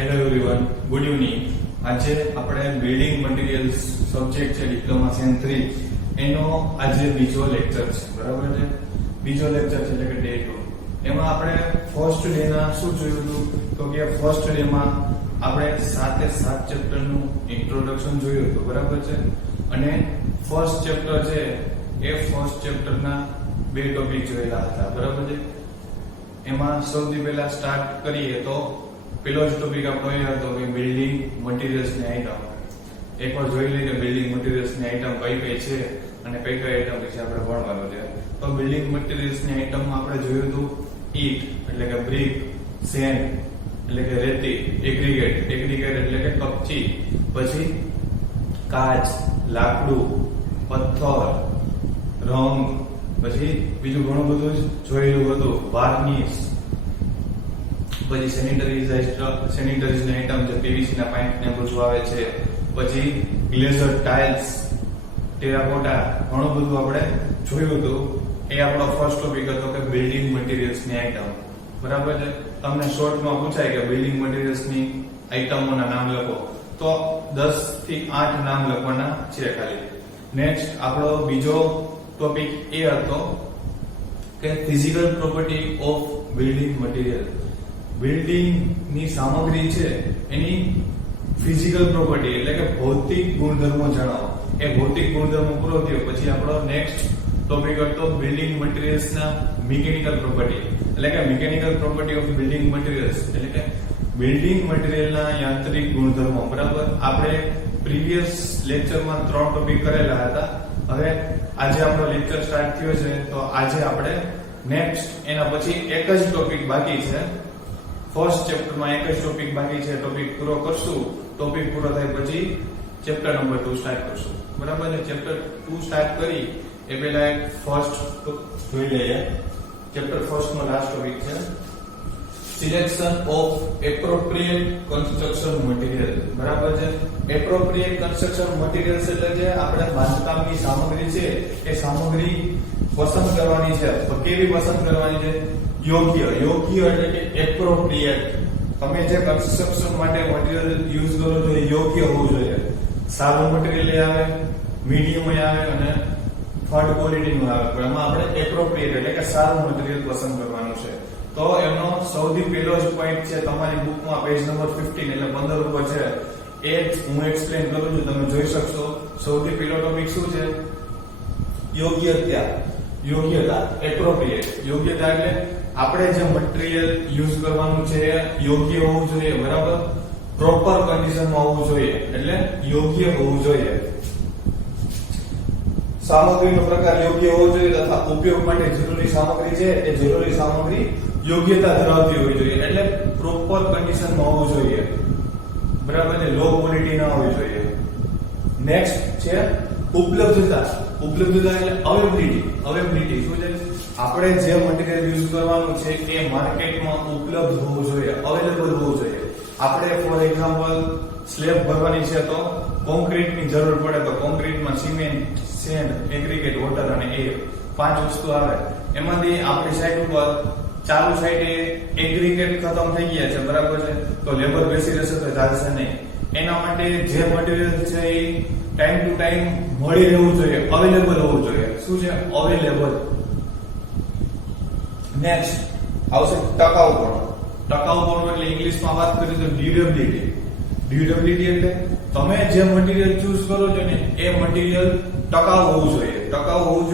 Hello everyone, good evening. આજે આપણે building materials subject છે ડિપ્લોમા સેમ 3 એનો આજે બીજો લેક્ચર છે. બરાબર છે? બીજો લેક્ચર છે એટલે કે ડે 2. એમાં આપણે ફર્સ્ટ ડે ના શું જોયું હતું તો કે ફર્સ્ટ ડે માં આપણે 7 ચેપ્ટર નું ઇન્ટ્રોડક્શન જોયું હતું. બરાબર છે? અને ફર્સ્ટ ચેપ્ટર છે એ ફર્સ્ટ ચેપ્ટર ના 2 ટોપિક જોયેલા હતા. બરાબર છે? એમાં સૌથી પહેલા સ્ટાર્ટ કરીએ તો પેલો જ ટોપિક આપણો એ હતો કે બિલ્ડિંગ મટીરીયલ્સ ની આઈટમ. એકવાર જોઈ લઈએ કે બિલ્ડિંગ મટીરીયલ્સ ની આઈટમ કઈ કઈ છે અને કઈ કઈ આઈટમ વિશે આપણે ભણવાનું છે. તો બિલ્ડિંગ મટીરીયલ્સ ની આઈટમમાં આપણે જોયું હતું ઈટ એટલે કે બ્રિક, સેન્ડ એટલે કે રેતી, એગ્રીગેટ એટલે કે કપચી, પછી કાચ, લાકડું, પથ્થર, રંગ, પછી બીજું ઘણું બધું જોયેલું હતું, વાર્નિશ, પછી સેનિટરીઝ ની આઈટમ જે પીવીસી ના પાઇપ ને બધું આવે છે, પછી ગ્લેઝર ટાઇલ્સ, ટેરાકોટા, ઘણું બધું આપણે જોયું હતું. એ આપણો ફર્સ્ટ ટોપિક હતો કે બિલ્ડિંગ મટીરીયલ્સ ની આઈટમ. બરાબર છે? તમને શોર્ટમાં પૂછાય કે બિલ્ડિંગ મટીરીયલ્સ ની આઈટમોના નામ લખો તો 10 થી 8 નામ લખવાના છે ખાલી. નેક્સ્ટ આપણો બીજો ટોપિક એ હતો કે physical property of building material. Building ની સામગ્રી છે એની ફિઝિકલ પ્રોપર્ટી એટલે કે ભૌતિક ગુણધર્મો જણાવો. એ ભૌતિક ગુણધર્મો પૂરો થયો પછી આપણો નેક્સ્ટ ટોપિક હતો બિલ્ડિંગ મટીરીયલ્સ ના મિકેનિકલ પ્રોપર્ટી એટલે કે mechanical property of building materials એટલે કે બિલ્ડિંગ મટીરીયલ ના યાંત્રિક ગુણધર્મો. બરાબર? આપણે પ્રીવિયસ લેક્ચરમાં 3 ટોપિક કરેલા હતા. હવે આજે આપણો લેક્ચર સ્ટાર્ટ થયો છે તો આજે આપણે નેક્સ્ટ એના પછી એક જ ટોપિક બાકી છે. ફર્સ્ટ ચેપ્ટરમાં એક જ ટોપિક બાકી છે. ટોપિક પૂરો કરશું. ટોપિક પૂરો થાય પછી ચેપ્ટર નંબર 2 સ્ટાર્ટ કરશું. બરાબર છે? ચેપ્ટર 2 સ્ટાર્ટ કરી એ પહેલા એક ફર્સ્ટ જોઈ લઈએ. ચેપ્ટર ફર્સ્ટ નો લાસ્ટ ટોપિક છે selection of appropriate construction material. બરાબર છે? એપ્રોપ્રિએટ કન્સ્ટ્રક્શન મટીરીયલ્સ એટલે કે આપણે બાંધકામની સામગ્રી છે એ સામગ્રી પસંદ કરવાની છે. તો કેવી પસંદ કરવાની છે? યોગ્ય એટલે કે એપ્રોપ્રિએટ. તમે જે કન્સ્ટ્રક્શન માટે મટીરીયલ યુઝ કરો છો એ યોગ્ય હોવું જોઈએ. સારું મટીરીયલ આવે, મીડિયમ આવે અને થર્ડ ક્વોલિટી નું આવે. પણ એમાં આપણે એપ્રોપ્રિએટ એટલે કે સારું મટીરીયલ પસંદ કરવાનું છે. તો એનો સૌથી પહેલો જ પોઈન્ટ છે તમારી બુકમાં પેજ નંબર 15 એટલે 15 ઉપર છે. એ હું એક્સપ્લેન કરું છું, તમે જોઈ શકશો. સૌથી પહેલો ટોપિક શું છે? યોગ્યતા એપ્રોપ્રિએટ. યોગ્યતા એટલે આપણે જે મટીરીયલ યુઝ કરવાનું છે એ યોગ્ય હોવું જોઈએ. બરાબર? પ્રોપર કન્ડિશનમાં હોવું જોઈએ એટલે યોગ્ય હોવું જોઈએ. સામગ્રીનો પ્રકાર યોગ્ય હોવો જોઈએ તથા ઉપયોગ માટે જરૂરી સામગ્રી છે એ જરૂરી સામગ્રી યોગ્યતા ધરાવતી હોવી જોઈએ એટલે પ્રોપર કન્ડિશનમાં હોવું જોઈએ. બરાબર છે? લો ક્વોલિટી ના હોવી જોઈએ. નેક્સ્ટ છે ઉપલબ્ધતા એટલે અવેબિલિટી. શું છે? આપણે જે મટીરીયલ યુઝ કરવાનું છે એ માર્કેટમાં ઉપલબ્ધ હોવું જોઈએ, અવેલેબલ હોવું જોઈએ. આપણે ફોર એક્ઝામ્પલ સ્લેબ ભરવાની છે તો કોન્ક્રીટની જરૂર પડે તો કોન્ક્રીટમાં સિમેન્ટ, સેન્ડ, એગ્રીગેટ, વોટર અને એર 5 વસ્તુ આવે. એમાંથી આપણી સાઈડ ઉપર ચાલુ સાઈડે એગ્રીગેટ ખતમ થઈ ગયા છે. બરાબર છે? તો લેબર બેસી રહેશે તો ચાલશે નહીં. એના માટે જે મટીરીયલ છે એ ટાઈમ ટુ ટાઈમ મળી રહેવું જોઈએ, અવેલેબલ હોવું જોઈએ. શું છે? અવેલેબલ. નેક્સ્ટ આવશે ટકાઉપણું એટલે ઇંગ્લિશમાં વાત કરીએ તો ડ્યુરેબિલિટી એટલે તમે જે મટીરીયલ ચૂઝ કરો છો ને એ મટીરીયલ ટકાઉ હોવું જોઈએ.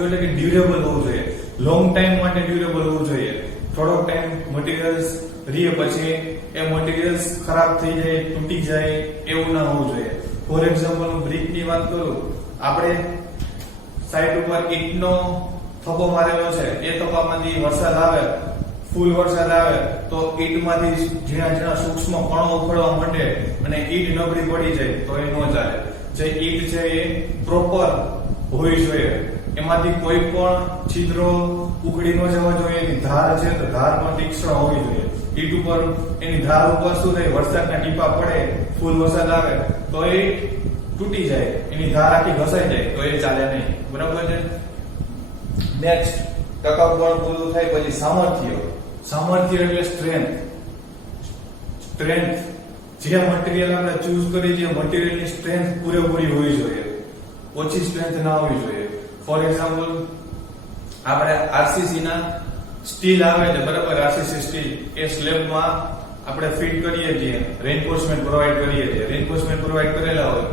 એટલે કે ડ્યુરેબલ હોવું જોઈએ. લોંગ ટાઈમ માટે ડ્યુરેબલ હોવું જોઈએ. થોડોક ટાઈમ મટીરીયલ્સ રીએ પછી એ મટીરીયલ્સ ખરાબ થઈ જાય, તૂટી જાય એવું ના હોવું જોઈએ. ફોર એક્ઝામ્પલ હું બ્રિકની વાત કરું. આપણે સાઈડ ઉપર ઈંટનો થપ્પો મારેલો છે. એ થપ્પામાંથી વરસાદ આવે, ફૂલ વરસાદ આવે તો ઈંટમાંથી ઝીણા સૂક્ષ્મ કણો ઉખડવા માંડે અને ઈંટ નબળી પડી જાય તો એ ન ચાલે. જે ઈંટ છે એ પ્રોપર હોવી જોઈએ. એમાંથી કોઈ પણ છિદ્રો ઉખડી ન જવા જોઈએ. એની ધાર છે તો ધાર પણ તીક્ષ્ણ હોવી જોઈએ. ઈંટ ઉપર એની ધાર ઉપર શું થાય? વરસાદના ટીપા પડે, ફૂલ વરસાદ આવે તો એ તૂટી જાય, એની ધાર આખી ઘસાઈ જાય તો એ ચાલે નહીં. બરાબર છે? નેક્સ્ટ ટકાઉપણું પૂરું થાય પછી સામર્થ્ય એટલે સ્ટ્રેન્થ જે મટીરીયલ આપણે ચૂઝ કરી છે મટીરીયલની સ્ટ્રેન્થ પૂરેપૂરી હોવી જોઈએ, ઓછી સ્ટ્રેન્થ ના હોવી જોઈએ. ફોર એક્ઝામ્પલ આપણે આરસીસી ના સ્ટીલ આવે છે બરાબર, આરસીસી સ્ટીલ એ સ્લેબમાં આપણે ફિટ કરીએ છીએ, રેઇનફોર્સમેન્ટ પ્રોવાઈડ કરીએ છીએ. રેઇનફોર્સમેન્ટ પ્રોવાઈડ કરેલા હોય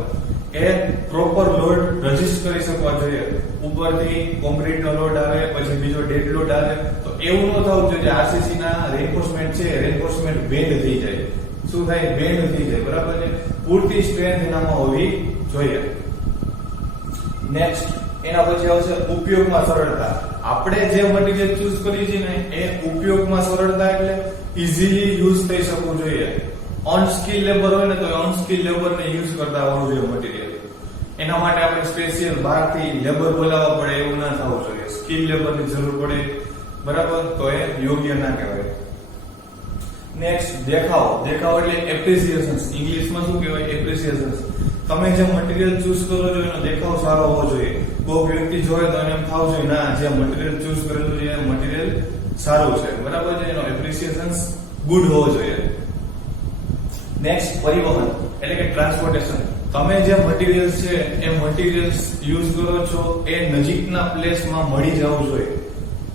એ પ્રોપર લોડ રજીસ્ટ કરી શકવા જોઈએ. ઉપરથી કોન્ક્રીટનો લોડ આવે, પછી બીજો ડેડ લોડ આવે, તો એવું ન થવું જોઈએ આરસીસી ના રેઇનફોર્સમેન્ટ છે, રેઇનફોર્સમેન્ટ બેન્ડ થઈ જાય. શું થાય? બેન્ડ થઈ જાય. બરાબર છે. પૂરતી સ્ટ્રેન્થ એનામાં હોવી જોઈએ. નેક્સ્ટ એના પછી આવશે ઉપયોગમાં સરળતા. આપણે જે મટીરીયલ ચૂઝ કરી છે ને એ ઉપયોગમાં સરળતા એટલે ઈઝીલી યુઝ થઈ શકવું જોઈએ. અનસ્કિલ લેબર હોય ને તો અનસ્કિલ લેબરને યુઝ કરતા આવડવું જોઈએ મટીરીયલ. એના માટે આપણે સ્પેશિયલ બહારથી લેબર બોલાવવા પડે એવું ના થવું જોઈએ. સ્કિલ લેબરની જરૂર પડે બરાબર, તો એ યોગ્ય ના કહેવાય. નેક્સ્ટ દેખાવ. દેખાવ એટલે એપ્રિસિએશન. ઇંગ્લિશમાં શું કહેવાય? એપ્રિસિએશન. તમે જે મટીરીયલ ચૂઝ કરો છો એનો દેખાવ સારો હોવો જોઈએ. કોઈ વ્યક્તિ જોવે તો એને એમ થવું જોઈએ ના, જે મટીરીયલ ચૂઝ કરેલું છે એ મટીરીયલ સારું છે. બરાબર છે. એનો એપ્રિસિએશન ગુડ હોવો જોઈએ. નેક્સ્ટ પરિવહન એટલે કે ટ્રાન્સપોર્ટેશન. તમે જે મટીરીયલ છે એ મટીરીયલ યુઝ કરો છો એ નજીકના પ્લેસમાં મળી જવું જોઈએ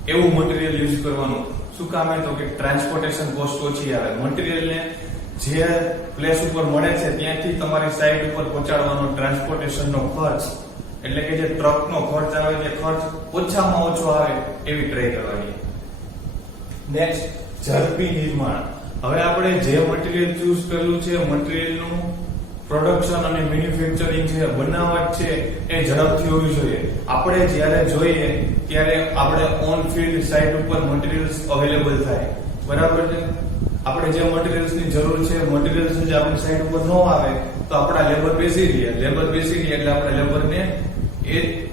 એવું મટીરીયલ યુઝ કરવાનું. શું કામ? તો કે ટ્રાન્સપોર્ટેશન કોસ્ટ ઓછી આવે. મટીરીયલને જે પ્લેસ ઉપર મળે છે ત્યાંથી તમારી સાઈડ ઉપર પહોંચાડવાનો ટ્રાન્સપોર્ટેશનનો ખર્ચ એટલે કે જે ટ્રકનો ખર્ચ આવે તે ખર્ચ ઓછામાં ઓછો આવે એવી ટ્રાય કરવાની. નેક્સ્ટ ઝડપી નિર્માણ. હવે આપણે જે મટીરીયલ ચૂઝ કરેલું છે મટીરીયલનું પ્રોડક્શન અને મેન્યુફેક્ચરિંગ છે, બનાવટ છે એ ઝડપથી હોવી જોઈએ. આપણે જ્યારે જોઈએ ત્યારે આપણે ઓન ફિલ્ડ સાઇટ ઉપર મટીરીયલ્સ અવેલેબલ થાય. બરાબર છે. આપણે જે મટીરીયલ્સની જરૂર છે મટીરીયલ્સ જે આપણી સાઇટ ઉપર ન આવે તો આપણા લેબર બેસી રહે. લેબર બેસી રહે એટલે આપણે લેબરને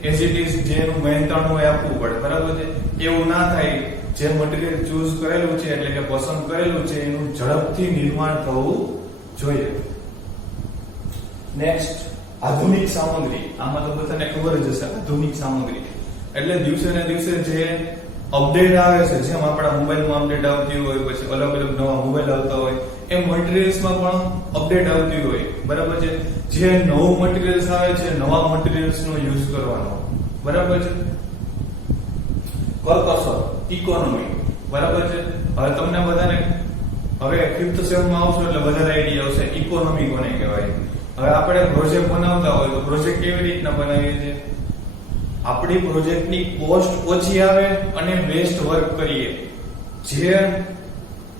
એઝ ઇટ ઇઝ જેનું મહેનતાણું હોય આપવું પડે. બરાબર છે. એવું ના થાય. જે મટીરીયલ ચૂઝ કરેલું છે એટલે કે પસંદ કરેલું છે એનું ઝડપથી નિર્માણ થવું જોઈએ. નેક્સ્ટ આધુનિક સામગ્રી. આમાં તો બધાને ખબર જ હશે. આધુનિક સામગ્રી એટલે દિવસે ને દિવસે જે અપડેટ આવે છે, જેમ આપણા મોબાઈલમાં અપડેટ આવતી હોય, પછી અલગ અલગ નવા મોબાઈલ આવતા હોય, એ મટીરીયલ્સમાં પણ અપડેટ આવતી હોય. બરાબર છે. જે નવું મટીરીયલ્સ આવે છે નવા મટીરીયલ્સનો યુઝ કરવાનો. બરાબર છે. કરકસર, ઇકોનોમી. બરાબર છે. હવે તમને બધાને હવે 5th સેમમાં આવશો એટલે વધારે આઈડિયા આવશે ઇકોનોમી કોને કહેવાય. હવે આપણે પ્રોજેક્ટ બનાવતા હોય તો પ્રોજેક્ટ કેવી રીતના બનાવીએ છીએ? આપણી પ્રોજેક્ટની કોસ્ટ ઓછી આવે અને બેસ્ટ વર્ક કરીએ. જે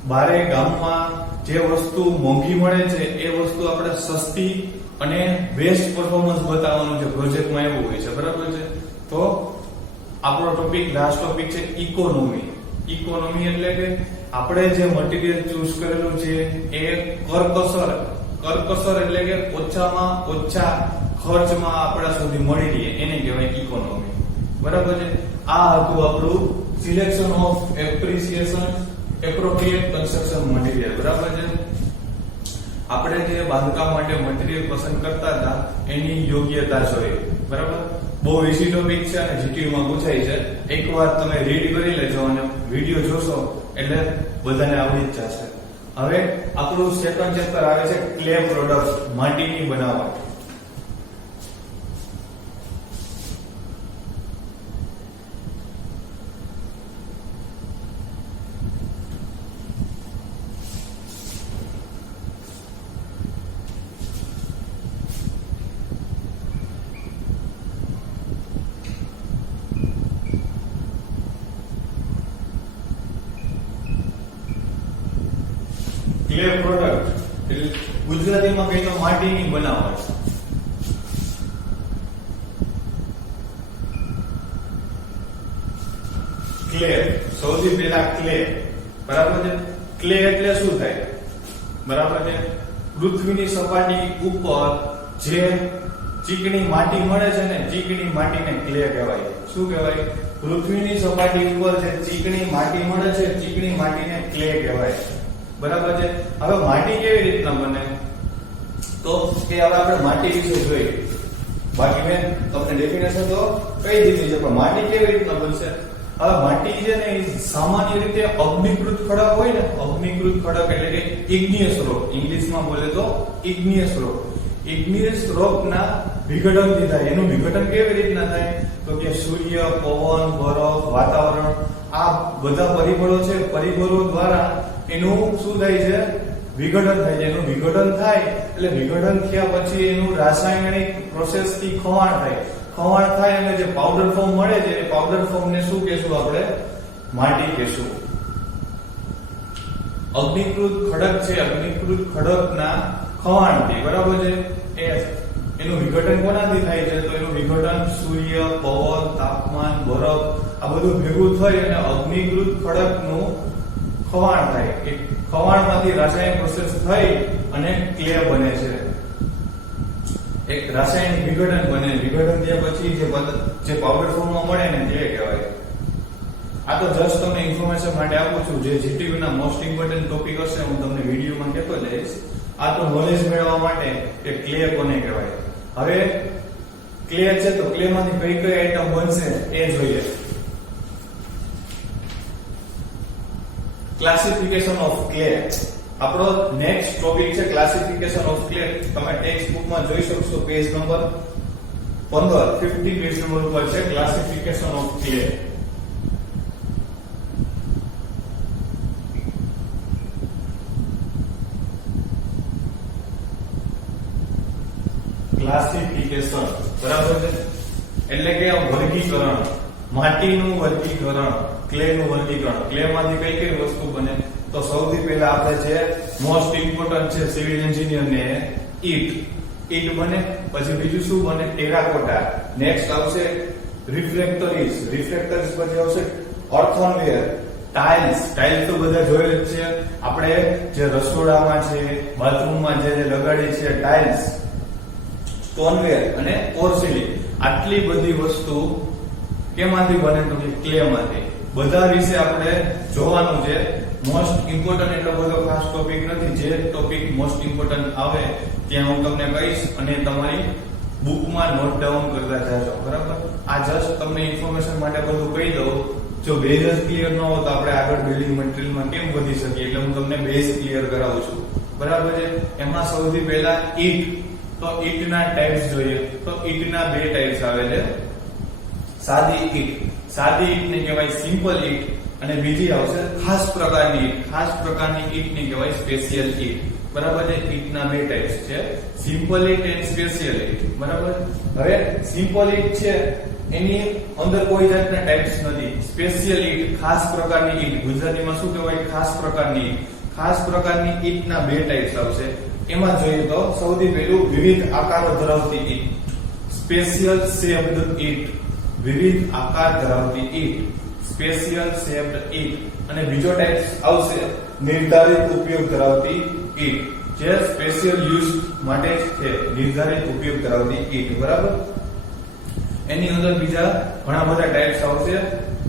બારે ગામમાં જે વસ્તુ મોંઘી મળે છે એ વસ્તુ આપણે સસ્તી અને બેસ્ટ પરફોર્મન્સ બતાવવાનું છે પ્રોજેક્ટમાં, એવું હોય છે. બરાબર છે. તો આપણો ટોપિક લાસ્ટ ટોપિક છે ઇકોનોમી. ઇકોનોમી એટલે કે આપણે જે મટીરીયલ ચૂઝ કરેલું છે એ કરકસર. કરકસર એટલે કે ઓછામાં ઓછા ખર્ચમાં આપણા સુધી મળી રહે એને કહેવાય ઇકોનોમી. બરાબર છે. આ હતું આપણું selection of appreciation appropriate construction material. બરાબર છે. આપણે જે બાંધકામ માટે મટીરીયલ પસંદ કરતા હતા એની યોગ્યતા જોઈએ. બરાબર. બહુ ઈઝી ટોપિક છે અને જીટીયુ માં પૂછાય છે. એકવાર તમે રીડ કરી લેજો અને વિડીયો જોશો એટલે બધાને આવડી જ જશે. હવે આપણું સેકન્ડ ચેપ્ટર આવે છે ક્લે પ્રોડક્ટ, માટીની બનાવટ. ક્લે પ્રોડક્ટ એટલે ગુજરાતીમાં કહીએ તો માટીની બનાવટ. ક્લે, સૌથી પહેલા ક્લે. બરાબર છે. ક્લે એટલે શું થાય? બરાબર છે. પૃથ્વીની સપાટી ઉપર જે ચીકણી માટી મળે છે ને, ચીકણી માટીને ક્લે કહેવાય. શું કહેવાય? પૃથ્વીની સપાટી ઉપર જે ચીકણી માટી મળે છે ચીકણી માટીને ક્લે કહેવાય. બરાબર છે. હવે માટી કેવી રીતના બને તો કે હવે આપણે માટી વિશે જોઈએ. બાકી મેં તમને ડેફિનેશન તો કહી દીધી છે, પણ માટી કેવી રીતના બનશે? હવે માટી છે ને એ સામાન્ય રીતે અગ્નિકૃત ખડક હોય ને, અગ્નિકૃત ખડક એટલે કે ઇગ્નિયસ રોક, ઇંગ્લિશમાં બોલે તો ઇગ્નિયસ રોક. ઇગ્નિયસ રોકના વિઘટનથી થાય. એનું વિઘટન કેવી રીતના થાય તો કે સૂર્ય, પવન, બરફ, વાતાવરણ આ બધા પરિબળો છે, પરિબળો દ્વારા એનું શું થાય છે વિઘટન થાય છે. એનું વિઘટન થાય એટલે વિઘટન થયા પછી એનું રાસાયણિક પ્રોસેસ થી ખવાણ થાય. ખવાણ થાય અને જે પાવડર ફોર્મ મળે છે એ પાવડર ફોર્મ ને શું કહેશું આપણે માટી કહેશું. અગ્નિકૃત ખડક છે, અગ્નિકૃત ખડકના ખવાણથી બરાબર છે એનું વિઘટન કોનાથી થાય છે તો એનું વિઘટન સૂર્ય, પવન, તાપમાન, બરફ આ બધું ભેગું થઈ અને અગ્નિકૃત ખડકનું ખવાણ થાય. એ ખવાણમાંથી રાસાયણિક પ્રોસેસ થઈ અને ક્લે બને છે, એક રાસાયણિક વિઘટન બને. વિઘટન થયા પછી જે પાવડર ફોર્મમાં મળે ને તે કહેવાય. આ તો જસ્ટ તમને ઇન્ફોર્મેશન માટે આપું છું. જે જીટીયુ ના મોસ્ટ ઇમ્પોર્ટન્ટ ટોપિક હશે હું તમને વિડીયોમાં કહેતો જઈશ. આ તો નોલેજ મેળવવા માટે કે ક્લે કોને કહેવાય. હવે ક્લે છે તો ક્લે માંથી કઈ કઈ આઈટમ બનશે એ જોઈએ. ક્લાસિફિકેશન ઓફ ક્લે આપણો નેક્સ્ટ ટોપિક છે. ક્લાસિફિકેશન ઓફ ક્લે તમે ટેક્સ્ટ બુકમાં જોઈ શકશો પેજ નંબર 50 પેજ નંબર ઉપર છે ક્લાસિફિકેશન ઓફ ક્લે. ક્લાસિફિકેશન બરાબર છે એટલે કે વર્ગીકરણ, માટીનું વર્ગીકરણ, ક્લેનું વર્ગીકરણ. ક્લે માંથી કઈ કઈ વસ્તુ બને તો સૌથી પહેલા આપણે જે મોસ્ટ ઇમ્પોર્ટન્ટ છે સિવિલ એન્જિનિયર ને ઈટ બને. પછી બીજું શું બને ટેરાકોટા. નેક્સ્ટ આવશે રિફ્લેક્ટરીઝ પછી આવશે અર્થોનવેર, ટાઇલ્સ તો બધા જોયેલ જ છે આપણે જે રસોડામાં છે, બાથરૂમમાં જે લગાડી છે ટાઇલ્સ, સ્ટોનવેર અને પોર્સેલિન. આટલી બધી વસ્તુ કેમાંથી બને તો કે ક્લેમાંથી. બધા વિશે આપણે જોવાનું છે. મોસ્ટ ઇમ્પોર્ટન્ટ એટલો બધો ખાસ ટોપિક નથી. જે ટોપિક મોસ્ટ ઇમ્પોર્ટન્ટ આવે ત્યાં હું તમને કહીશ અને તમારી બુકમાં નોટ ડાઉન કરતા જાજો બરાબર. આ જસ્ટ તમને ઇન્ફોર્મેશન માટે બધું કહી દઉં. જો બેઝ ક્લિયર ન હોય તો આપણે આગળ બિલ્ડિંગ મટીરીયલમાં કેમ વધી શકીએ એટલે હું તમને બેઝ ક્લિયર કરાવું છું બરાબર છે. એમાં સૌથી પહેલા ઈટ. તો ઈટના ટાઇપ્સ જોઈએ તો ઈટના બે ટાઇપ્સ આવે છે. સાદી ઈટને કહેવાય સિમ્પલ ઈટ અને બીજી આવશે ખાસ પ્રકારની ઈટ. ખાસ પ્રકારની ઈટને કહેવાય સ્પેશિયલ ઈટ બરાબર છે. ઈટના બે ટાઇપ્સ છે સિમ્પલ ઈટ એન્ડ સ્પેશિયલ ઈટ બરાબર. હવે સિમ્પલ ઈટ છે એની અંદર કોઈ જાતના ટાઇપ્સ નથી. સ્પેશિયલ ઈટ ખાસ પ્રકારની ઈટ, ગુજરાતીમાં શું કહેવાય ખાસ પ્રકારની ઈટ. ખાસ પ્રકારની ઈટના બે ટાઇપ્સ આવશે. એમાં જોઈએ તો સૌથી પહેલું વિવિધ આકારો ધરાવતી ઈટ, સ્પેશિયલ શેપ્ડ ઈટ. વિવિધ આકાર ધરાવતી ઈટ, સ્પેશિયલ શેપ્ડ ઈટ. અને બીજો ટાઇપ આવશે નિર્ધારિત ઉપયોગ ધરાવતી ઈટ, જે સ્પેશિયલ યુઝ માટે જ છે. નિર્ધારિત ઉપયોગ ધરાવતી ઈટ બરાબર. એની અંદર બીજા ઘણા બધા ટાઇપ્સ આવશે.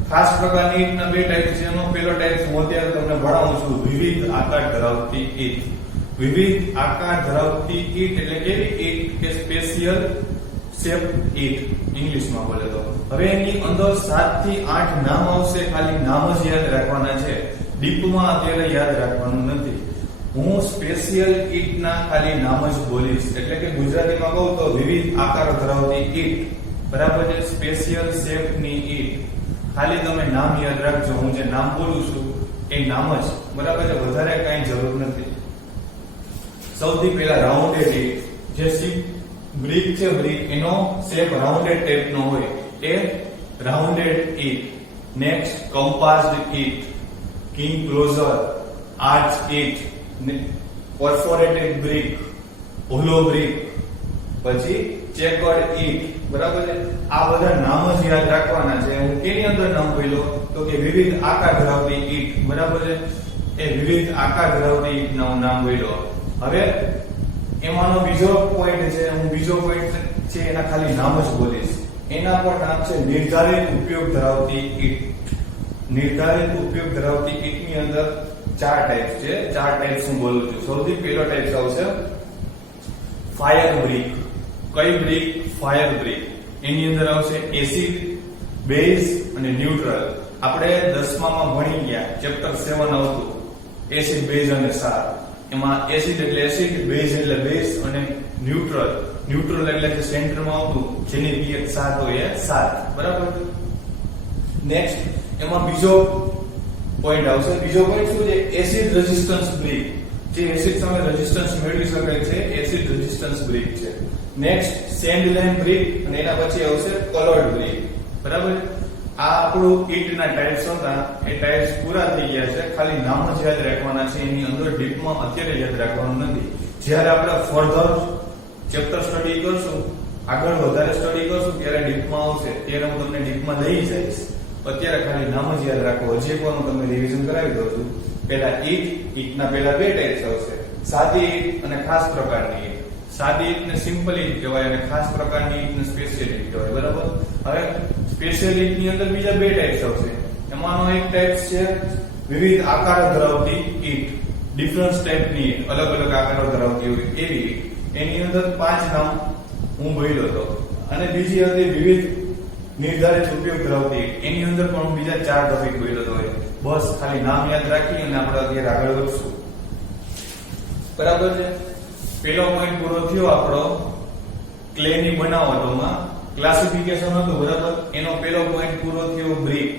ખાસ પ્રકારની ઈટના બે ટાઇપ છે. એનો પહેલો ટાઇપ હું અત્યારે તમને ભણાવું છું વિવિધ આકાર ધરાવતી ઈટ. વિવિધ આકાર ધરાવતી ઈટ એટલે કેવી ઈટ કે સ્પેશિયલ શેપ ઈટ ઇંગ્લિશમાં બોલે તો. હવે એની અંદર 7 થી 8 નામ આવશે. ખાલી નામ જ યાદ રાખવાના છે, ડીપમાં અત્યારે યાદ રાખવાનું નથી. હું સ્પેશિયલ ઈટના ખાલી નામ જ બોલીશ. એટલે કે ગુજરાતીમાં કહું તો વિવિધ આકાર ધરાવતી ઈટ બરાબર છે. સ્પેશિયલ શેપની ઈટ ખાલી તમે નામ યાદ રાખજો. હું જે નામ બોલું છું એ નામ જ બરાબર છે, વધારે કઈ જરૂર નથી. સૌથી પહેલા રાઉન્ડેડ ઈટ. જે બ્રિક છે બ્રિક એનો શેપ રાઉન્ડેડ ટાઈપ નો હોય એ રાઉન્ડેડ ઈટ. નેક્સ્ટ કમ્પાસ્ડ ઈટ, કિંગ ક્લોઝર, આર્ચ ઈટ, પરફોરેટેડ બ્રિક, હોલો બ્રિક, પછી ચેકર્ડ ઈટ બરાબર છે. આ બધા નામ જ યાદ રાખવાના છે. હું કેની અંદર નામ બોલ્યો તો કે વિવિધ આકાર ધરાવતી ઈટ બરાબર છે. એ વિવિધ આકાર ધરાવતી ઈટના નામ બોલ્યો. હવે એમાંનો બીજો પોઈન્ટ છે, હું બીજો પોઈન્ટ છે એના ખાલી નામ જ બોલીશ. એના પર નામ છે નિર્ધારિત ઉપયોગ ધરાવતી ઈટ. નિર્ધારિત ઉપયોગ ધરાવતી ઈટની અંદર 4 ટાઇપ છે. 4 ટાઇપ્સ હું બોલું છું. સૌથી પહેલો ટાઇપ આવશે ફાયર બ્રિક. કઈ બ્રિક? Fire brick. એની અંદર આવશે એસિડ, બેઝ અને ન્યુટ્રલ. આપણે 10મામાં ભણી ગયા ચેપ્ટર 7 આવતું એસિડ બેઝ અને ક્ષાર. એમાં એસિડ એટલે એસિડ, બેઝ એટલે બેઝ અને ન્યુટ્રલ એટલે કે સેન્ટરમાં આવતું જેની pH 7 હોય એ 7. બરાબર. નેક્સ્ટ એમાં બીજો પોઈન્ટ આવશે. બીજો પોઈન્ટ શું છે? Acid resistance brick. જે એસિડ સામે રેઝિસ્ટન્સ મેળવી શકે છે એસિડ રેઝિસ્ટન્સ બ્રેક છે. નેક્સ્ટ સેન્ડ લાઇમ બ્રેક અને એના પછી આવશે કલર્ડ બ્રેક. બરાબર. આ આપણું ઈટના ટાઇપ્સ હતા એ ટાઇપ્સ પૂરા થઈ ગયા છે. ખાલી નામ જ યાદ રાખવાના છે. એની અંદર ડીપમાં અત્યારે યાદ રાખવાનું નથી. જ્યારે આપણે ફર્ધર ચેપ્ટર સ્ટડી કરશું, આગળ વધારે સ્ટડી કરશું ત્યારે ડીપમાં આવશે. ત્યારે હું તમને ડીપમાં લઈ જઈશ. અત્યારે ખાલી નામ જ યાદ રાખો. હજી એકવાર તમને રિવિઝન કરાવી દઉં છું. પહેલા ઈટના પહેલા બે ટાઇપ્સ આવશે, સાદી ઈટ અને ખાસ પ્રકારની ઈટ. સાદી ઈટ ને સિમ્પલ ઈટ કહેવાય અને ખાસ પ્રકારની ઈટ ને સ્પેશિયલ ઈટ કહેવાય. બરાબર. હવે સ્પેશિયલ ઈટ ની અંદર બીજા બે ટાઇપ્સ આવશે. એમાંનો એક ટાઇપ છે વિવિધ આકારો ધરાવતી ઈટ, ડિફરન્ટ ટાઇપની ઈટ, અલગ અલગ આકારો ધરાવતી હોય એવી ઈટ. એની અંદર 5 નામ હું બોલ્યો હતો. અને બીજી હતી વિવિધ નિર્ધારિત ઉપયોગ ધરાવતી ઈટ. એની અંદર પણ હું બીજા 4 ટોપિક બોલ્યો હતો. બસ ખાલી નામ યાદ રાખી અને આપણે અત્યારે આગળ વધશું. બરાબર છે. પહેલો પોઈન્ટ પૂરો થયો આપણો ક્લે ની બનાવટોમાં ક્લાસિફિકેશન હતું. બરાબર. એનો પહેલો પોઈન્ટ પૂરો થયો બ્રિક.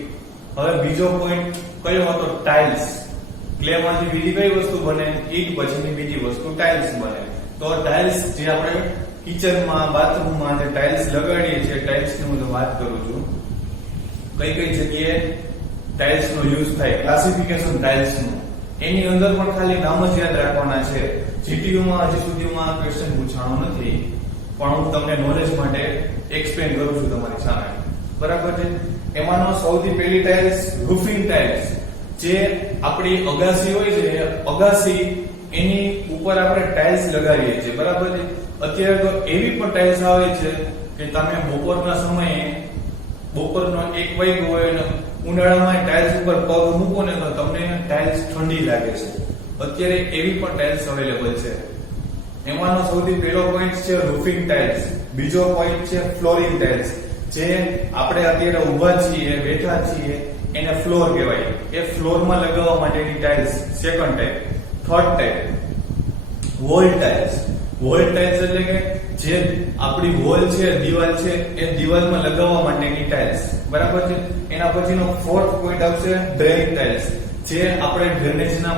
હવે બીજો પોઈન્ટ કયો હતો? ટાઇલ્સ. ક્લે માંથી બીજી કઈ વસ્તુ બને? ઈટ પછીની બીજી વસ્તુ ટાઇલ્સ બને. તો ટાઇલ્સ જે આપણે કિચનમાં, બાથરૂમમાં જે ટાઇલ્સ લગાડીએ છીએ, ટાઇલ્સ ની હું વાત કરું છું. કઈ કઈ જગ્યાએ ટાઇલ્સ નો યુઝ થાય, ક્લાસિફિકેશન ટાઇલ્સ નું. એની અંદર પણ ખાલી નામ જ યાદ રાખવાના છે. જીટીયુ માં હજી સુધીમાં ક્વેશ્ચન પૂછાણો નથી, પણ હું તમને નોલેજ માટે એક્સપ્લેન કરું છું તમારી સામે. બરાબર છે. એમાંનો સૌથી પહેલી ટાઇલ્સ રૂફિંગ ટાઇલ્સ. જે આપણી અગાસી હોય છે, અગાસી એની ઉપર આપણે ટાઇલ્સ લગાવીએ છીએ. બરાબર છે. અત્યારે તો એવી પણ ટાઇલ્સ આવે છે કે તમે બપોરના સમયે, બપોરનો 1 વાગ્યો હોય અને ઉનાળામાં ટાઇલ્સ ઉપર પગ મૂકો ને તો તમને ટાઇલ્સ ઠંડી લાગે છે. અત્યારે એવી પણ ટાઇલ્સ અવેલેબલ છે. એમાંનો સૌથી પહેલો પોઈન્ટ છે રૂફિંગ ટાઇલ્સ. બીજો પોઈન્ટ છે ફ્લોરિંગ ટાઇલ્સ. જે આપણે અત્યારે ઊભા છીએ, બેઠા છીએ, એને ફ્લોર કહેવાય. એ ફ્લોરમાં લગાવવા માટેની tiles. Second type. Third type wall tiles. Wall tiles એટલે કે જે આપણી વોલ છે, દિવાલ છે, એ દિવાલમાં લગાવવા માટેની ટાઇલ્સ. બરાબર છે. એના પછીનો ફોર્થ પોઈન્ટ આવશે ડ્રેઇન ટાઇલ્સ. જે આપણે ડ્રેનેજના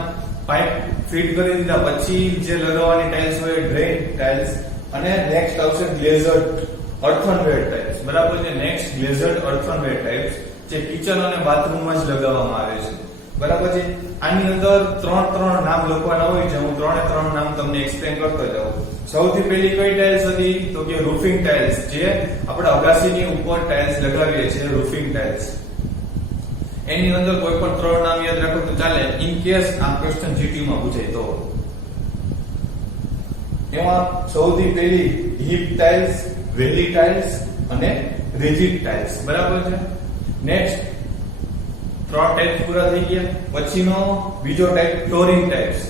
પાઇપ ફિટ કરી દીધા પછી જે લગાવવાની ટાઇલ્સ હોય ડ્રેઇન ટાઇલ્સ. અને નેક્સ્ટ આવશે ગ્લેઝર્ડ અર્થનવેર ટાઇલ્સ. બરાબર છે. નેક્સ્ટ ગ્લેઝર્ડ અર્થનવેર ટાઇલ્સ જે કિચન અને બાથરૂમમાં જ લગાવવામાં આવે છે. બરાબર છે. આની અંદર 3 નામ લખવાના હોય છે. હું 3 નામ તમને એક્સપ્લેન કરતો જાઉં. સૌથી પહેલી કઈ ટાઇલ્સ હતી? તો કે રૂફિંગ ટાઇલ્સ. જે આપણે અગાસીની ઉપર ટાઇલ્સ લગાવીએ છીએ, રૂફિંગ ટાઇલ્સ. એની અંદર કોઈ પણ 3 નામ યાદ રાખો તો ચાલે, ઇન કેસ આ ક્વેશ્ચન જીટી માં પૂછાય તો. એમાં સૌથી પહેલી હિપ ટાઇલ્સ, વેલી ટાઇલ્સ અને રિજિડ ટાઇલ્સ. બરાબર છે. નેક્સ્ટ 3 ટાઇપ પૂરા થઈ ગયા. પછીનો બીજો type flooring tiles.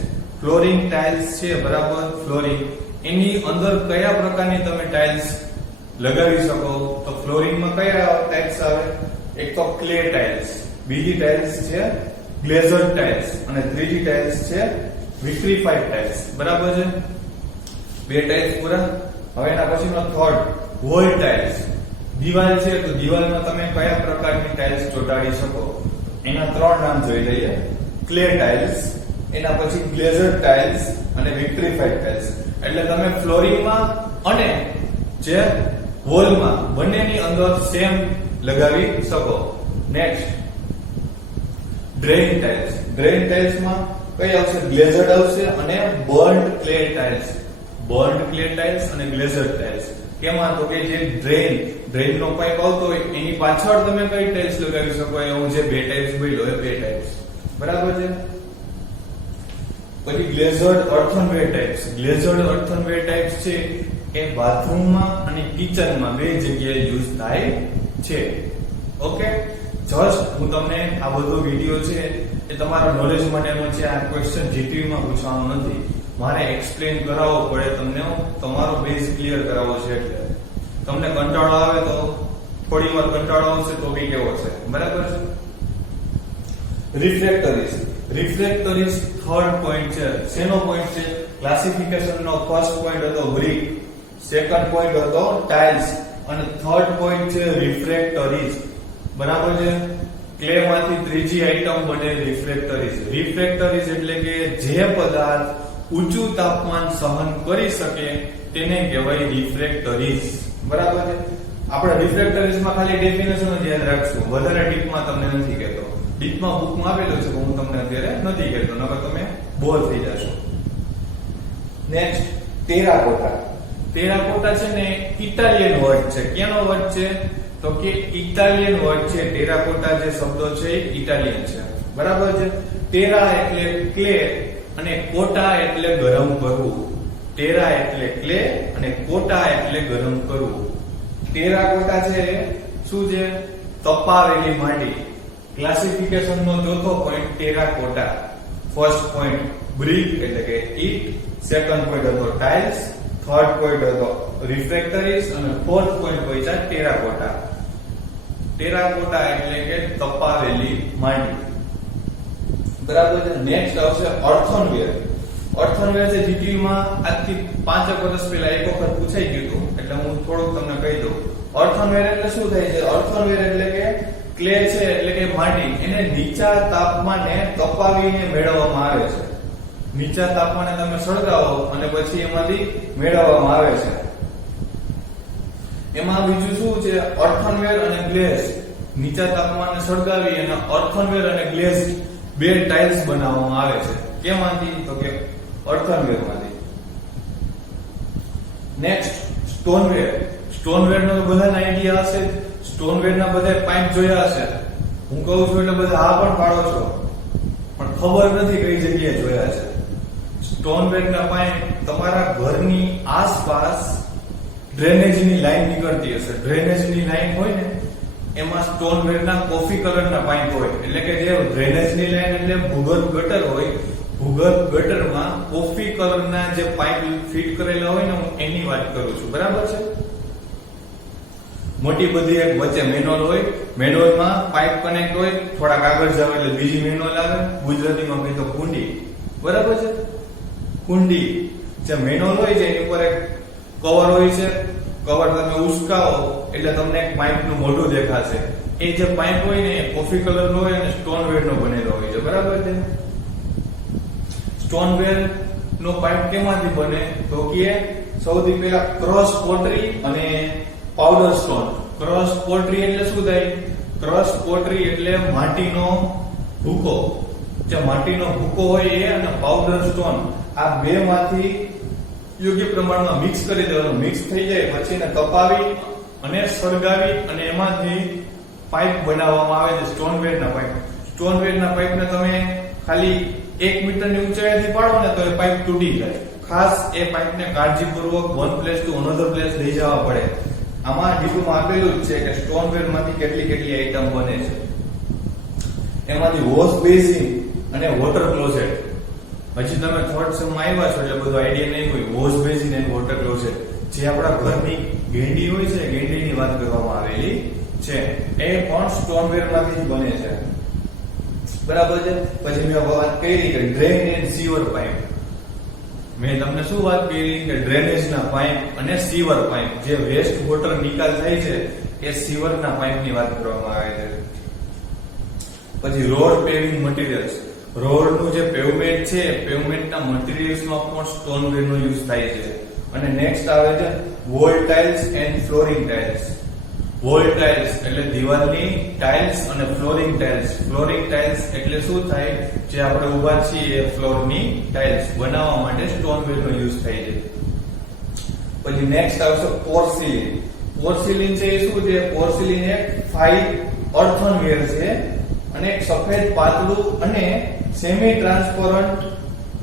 Flooring tiles છે. બરાબર. ફ્લોરિંગ એની અંદર કયા પ્રકારની તમે ટાઇલ્સ લગાવી શકો? તો ફ્લોરિંગમાં કયા ટાઇલ્સ આવે? એક તો ક્લે ટાઇલ્સ, બીજી ટાઇલ્સ છે ગ્લેઝર્ડ ટાઇલ્સ અને ત્રીજી ટાઇલ્સ છે વિટ્રીફાઈડ ટાઇલ્સ. બરાબર છે. 2 ટાઇલ્સ પૂરા. હવે એના પછીનો થર્ડ વોલ ટાઇલ્સ. દિવાલ છે તો દિવાલમાં તમે કયા પ્રકારની ટાઇલ્સ ચોંટાડી શકો? એના 3 નામ જોઈ લઈએ. ક્લે ટાઇલ્સ, એના પછી ગ્લેઝર્ડ ટાઇલ્સ અને વિટ્રીફાઈડ ટાઇલ્સ. એટલે તમે ફ્લોરિંગમાં અને જે વોલમાં બંનેની અંદર સેમ લગાવી શકો. Next drain tiles. ડ્રેઇન ટાઇલ્સમાં કઈ આવશે? ગ્લેઝર્ડ આવશે અને બર્ન્ડ ક્લે ટાઇલ્સ. બર્ન્ડ ક્લે ટાઇલ્સ અને ગ્લેઝર્ડ ટાઇલ્સ. કેમાં? તો કે જે ડ્રેઇન નો પાઇપ આવતો હોય એની પાછળ તમે કઈ ટાઇલ્સ લગાવી શકો? એવું જે 2 ટાઇલ્સ બોલ્યો એ 2 ટાઇલ્સ. બરાબર છે. પછી ગ્લેઝર્ડ અર્થનવેર ટાઇપ્સ. ગ્લેઝર્ડ અર્થનવેર ટાઇપ્સ છે એ બાથરૂમમાં અને કિચનમાં 2 જગ્યાએ યુઝ થાય છે. ઓકે. જસ્ટ હું તમને આ બધો વિડિયો છે એ તમારા નોલેજ માટેનો છે. આ ક્વેશ્ચન જીટીયુ માં પૂછવાનો નથી. મારે એક્સપ્લેન કરાવવો પડે તમને, તમારો બેઝ ક્લિયર કરાવવો છે. એટલે તમને કંટાળો આવે તો થોડી વાર કંટાળો આવશે તો બી કેવો છે. બરાબર છે. રિફ્રેક્ટરીઝ. રિફ્રેક્ટરીઝ થર્ડ પોઈન્ટ છે. શેનો પોઈન્ટ છે? ક્લાસિફિકેશન નો ફર્સ્ટ પોઈન્ટ હતો બ્રિક, સેકન્ડ પોઈન્ટ હતો ટાઇલ્સ અને થર્ડ પોઈન્ટ છે રિફ્રેક્ટરીઝ. બરાબર છે? ક્લે માંથી ત્રીજી આઈટમ બને રિફ્રેક્ટરીઝ. રિફ્રેક્ટરીઝ એટલે કે જે પદાર્થ ઊંચું તાપમાન સહન કરી શકે તેને કહેવાય રિફ્રેક્ટરીઝ. બરાબર છે? આપણે રિફ્રેક્ટરીઝ માં ખાલી ડેફિનેશન જ યાદ રાખશું, વધારે ડીપમાં તમને નથી કહેતો. ડીપમાં બુકમાં આપેલું છે, હું તમને અત્યારે નથી કહેતો, નકર તમે બોર થઈ જશો. Next terracotta. ટેરાકોટા છે ને ઇટાલિયન વર્ડ છે. કેનો વર્ડ છે? તો કે ઇટાલિયન વર્ડ છે. ટેરાકોટા જે શબ્દો છે એ ઇટાલિયન છે. બરાબર છે? ટેરા એટલે ક્લે અને કોટા એટલે ગરમ કરવું. ટેરા એટલે ક્લે અને કોટા એટલે ગરમ કરવું. ટેરાકોટા છે શું છે? તપાવેલી માટી. ક્લાસિફિકેશન નો ચોથો point terracotta. First point brick એટલે કે ઈટ, સેકન્ડ પોઈન્ટ હતો ટાઇલ્સ, થર્ડ પોઈન્ટ હતો રિફ્રેક્ટરીઝ અને ફોર્થ પોઈન્ટ હોય છે ટેરાકોટા. ટેરાકોટા એટલે કે તપાવેલી માટી. બરાબર છે? નેક્સ્ટ આવશે અર્થનવેર. અર્થનવેર છે જીટીમાં આજથી 5 વર્ષ પહેલા એક વખત પૂછાઈ ગયું હતું, એટલે હું થોડુંક તમને કહી દઉં. અર્થનવેર એટલે શું થાય છે? અર્થનવેર એટલે કે ક્લે છે એટલે કે માટી, એને નીચા તાપમાને તપાવીને મેળવવામાં આવે છે. નીચા તાપમાને તમે સળગાવો અને પછી એમાંથી મેળવવામાં આવે છે. એમાં બીજું શું છે? અર્થનવેર અને ગ્લેઝ. નીચા તાપમાને સળગાવી અને અર્થનવેર અને ગ્લેઝ બે ટાઇલ્સ બનાવવામાં આવે છે. કેમાંથી? તો કે અર્થનવેર માંથી. નેક્સ્ટ સ્ટોનવેર. સ્ટોનવેર નો તો બધાને આઈડિયા હશે. સ્ટોનવેર ના બધા પાઇપ જોયા હશે. હું કહું છું એટલે બધા આ પણ પાડો છો, પણ ખબર નથી કઈ જગ્યાએ જોયા છે. સ્ટોનવેર ના પાઇપ તમારા ઘરની આસપાસ ડ્રેનેજની લાઈન નીકળતી હશે. ડ્રેનેજની લાઈન હોય ને એમાં સ્ટોનવેર ના કોફી કલર ના પાઇપ હોય, એટલે કે જે ડ્રેનેજની લાઈન એટલે ભૂગર્ભ ગટર હોય, ભૂગર્ભ ગટરમાં કોફી કલર ના જે પાઇપ ફિટ કરેલા હોય ને હું એની વાત કરું છું. બરાબર છે? મોટી બધી એક વચ્ચે મેનોલ હોય, મેનોલમાં પાઇપ કનેક્ટ હોય, થોડાક આગળ જાવ એટલે બીજી મેનોલ આવે, ગુજરાતીમાં કહે તો કુંડી. બરાબર છે? કુંડી. જે મેનોલ હોય છે એની ઉપર એક કવર હોય છે. કવર તમે ઉસકાવો એટલે તમને એક પાઇપ નું મોઢું દેખાશે. એ જે પાઇપ હોય ને એ કોફી કલર નો હોય અને સ્ટોનવેર નો બનેલો હોય છે. બરાબર છે? સ્ટોનવેર નો પાઇપ કેમાંથી બને? તો કે સૌથી પહેલા ક્રશ પોટરી અને પાવડર સ્ટોન. ક્રશ પોટરી એટલે શું થાય? ક્રશ પોટરી એટલે માટીનો ભૂકો. જે માટીનો ભૂકો હોય એ અને પાવડર સ્ટોન, આ બે માંથી યોગ્ય પ્રમાણમાં મિક્સ કરી દેવાનું. મિક્સ થઈ જાય પછી એને તપાવી અને સળગાવી અને એમાંથી પાઇપ બનાવવામાં આવે છે. સ્ટોનવેરના પાઇપ. સ્ટોનવેરના પાઇપને તમે ખાલી 1 મીટરની ઊંચાઈથી પાડો ને તો એ પાઇપ તૂટી જાય. ખાસ એ પાઇપને કાળજીપૂર્વક one place to another place લઈ જવા પડે. આમાં ડીપમાં આપેલું જ છે કે સ્ટોનવેર માંથી કેટલી આઈટમ બને છે. એમાંથી વોશ બેસિન અને વોટર ક્લોઝેટ. હજી તમે થર્ડ સેમમાં આવ્યા છો એટલે બધું આઈડિયા નહીં હોય. વોશ બેસિન અને વોટર ક્લોઝેટ જે આપણા ઘરની ગેંડી હોય છે, ગેંડીની વાત કરવામાં આવેલી છે. એ પણ સ્ટોનવેર માંથી જ બને છે. બરાબર છે? પછી મેં વાત કરી કે ડ્રેન એન્ડ સીવર પાઇપ. મેં તમને શું વાત કરી કે ડ્રેનેજના પાઇપ અને સીવર પાઇપ, જે વેસ્ટ વોટર નિકાલ થાય છે એ સીવરના પાઇપની વાત કરવામાં આવે છે. પછી રોડ પેવિંગ મટીરીયલ્સ. રોડનું જે પેવમેન્ટ છે, પેવમેન્ટના મટીરીયલ્સમાં પણ સ્ટોનવેરનો યુઝ થાય છે. અને નેક્સ્ટ આવે છે wall tiles and flooring tiles. Wall tiles એટલે દિવાલની ટાઇલ્સ અને ફ્લોરિંગ ટાઇલ્સ. ફ્લોરિંગ ટાઇલ્સ એટલે શું થાય? જે આપણે ઊભા છીએ એ ફ્લોરની ટાઇલ્સ બનાવવા માટે સ્ટોનવેરનો યુઝ થાય છે. પછી નેક્સ્ટ આવશે પોર્સિલિન. પોર્સિલિન છે એ શું છે? પોર્સિલિન એક ફાઇન અર્થનવેર છે અને એક સફેદ પાતળું અને સેમી ટ્રાન્સપરન્ટ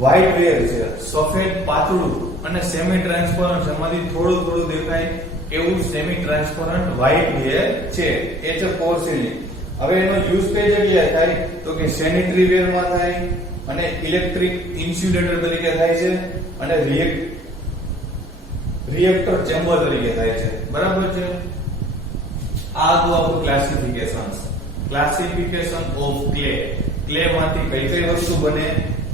વ્હાઇટ વેર છે. સફેદ પાતળું અને સેમી ટ્રાન્સપરન્ટ, એમાંથી થોડું દેખાય એવું સેમી ટ્રાન્સપરન્ટ વ્હાઇટ વેર છે. એ છે પોર્સિલિન. હવે એનો યુઝ કઈ જગ્યાએ થાય? તો કે સેનિટરી વેરમાં થાય અને ઇલેક્ટ્રિક ઇન્સ્યુલેટર તરીકે થાય છે અને રિએક્ટર ચેમ્બર તરીકે થાય છે. બરાબર છે? આ હતું આપણું ક્લાસિફિકેશન ઓફ ક્લે. ક્લે માંથી કઈ કઈ વસ્તુ બને?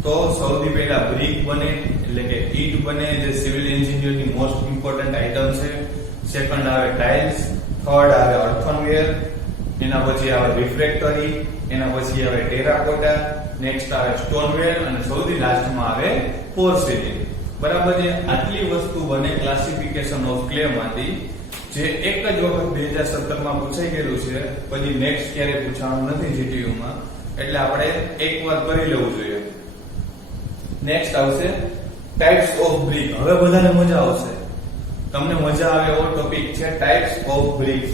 તો સૌથી પહેલા બ્રિક બને એટલે કે ઈટ બને, જે સિવિલ એન્જિનિયરની મોસ્ટ ઇમ્પોર્ટન્ટ આઇટમ છે. સેકન્ડ આવે ટાઇલ્સ, થર્ડ આવે અર્થનવેર, એના પછી આવે રિફ્રેક્ટરી, એના પછી આવે ટેરાકોટા, નેક્સ્ટ આવે સ્ટોનવેર અને સૌથી લાસ્ટમાં આવે પોર્સેલિન. બરાબર છે. આટલી વસ્તુ બને ક્લાસિફિકેશન ઓફ ક્લે માંથી, જે એક જ વખત 2017 માં પૂછાઈ ગયેલું છે, પછી નેક્સ્ટ ક્યારે પૂછવાનું નથી જીટીયુ માં, એટલે આપણે એકવાર કરી લેવું જોઈએ. નેક્સ્ટ આવશે ટાઇપ્સ ઓફ બ્રિક. હવે બધાને મજા આવશે, તમને મજા આવે એવો ટોપિક છે ટાઇપ્સ ઓફ બ્રિક.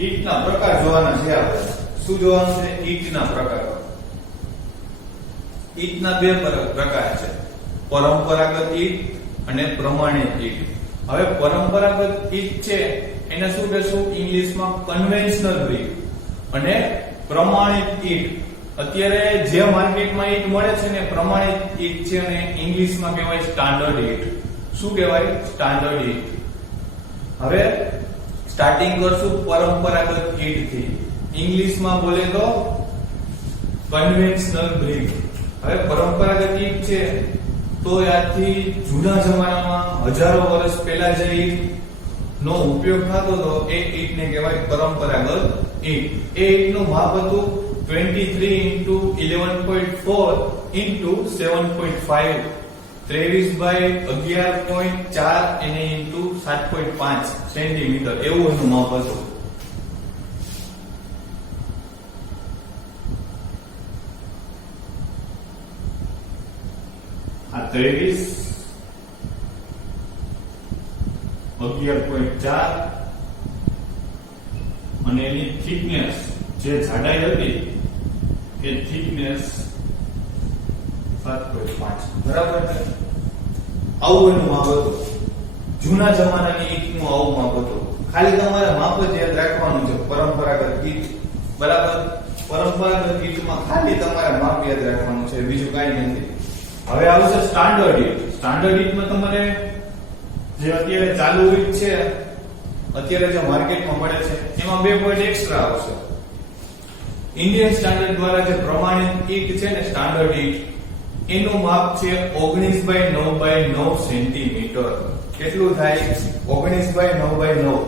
ઈંટના પ્રકાર જોવાના છે આપણે. શું જોવાનું છે? ઈંટના પ્રકારો. ઈંટના બે પ્રકાર છે, પરંપરાગત ઈંટ અને પ્રમાણિત ઈંટ. હવે પરંપરાગત ઈંટ છે એને શું કહેશું? ઇંગ્લિશમાં કન્વેન્શનલ બ્રિક. અને પ્રમાણિત ઈંટ, અત્યારે જે માર્કેટમાં ઈંટ મળે છે ને પ્રમાણિત ઈંટ છે, અને ઇંગ્લિશમાં કહેવાય સ્ટાન્ડર્ડ ઈંટ. શું કહેવાય? સ્ટાન્ડર્ડ ઈંટ. હવે સ્ટાર્ટિંગ કરશું પરંપરાગત ઈંટ થી. ઇંગ્લિશમાં બોલે તો કન્વેન્શનલ બ્રિક. હવે પરંપરાગત ઈંટ છે તો આજથી જૂના જમાનામાં હજારો વર્ષ પહેલા જે ઈંટ નો ઉપયોગ થતો હતો એ ઈંટને કહેવાય પરંપરાગત ઈંટ. એ ઈંટનું માપ હતું 23x11.4x7.5, 23/11.4 એને ઇન્ટુ 7.5 સેન્ટીમીટર, એવું એનું માપ હતું. આ 23/11.4 અને એની થિકનેસ જે જાડાઈ હતી એ થિકનેસ 7.5. બરાબર છે. આવું એનું માપ હતું. જૂના જમાનાની ઈંટનું આવું માપ હતું. ખાલી તમારે માપ જ યાદ રાખવાનું છે. પરંપરાગત ઈંટ, બરાબર. પરંપરાગત ઈંટમાં ખાલી તમારે માપ યાદ રાખવાનું છે, બીજું કાંઈ નથી. હવે આવશે સ્ટાન્ડર્ડ ઈંટ. સ્ટાન્ડર્ડ ઈંટમાં તમારે જે અત્યારે ચાલુ ઈંટ છે, અત્યારે જે માર્કેટમાં મળે છે એમાં 2 પોઈન્ટ એક્સ્ટ્રા આવશે. ઇન્ડિયન સ્ટાન્ડર્ડ દ્વારા જે પ્રમાણિત ઈંટ છે ને સ્ટાન્ડર્ડ ઈંટ, એનું માપ છે 19/9/9 સેન્ટીમીટર. કેટલું થાય? 19/9/9.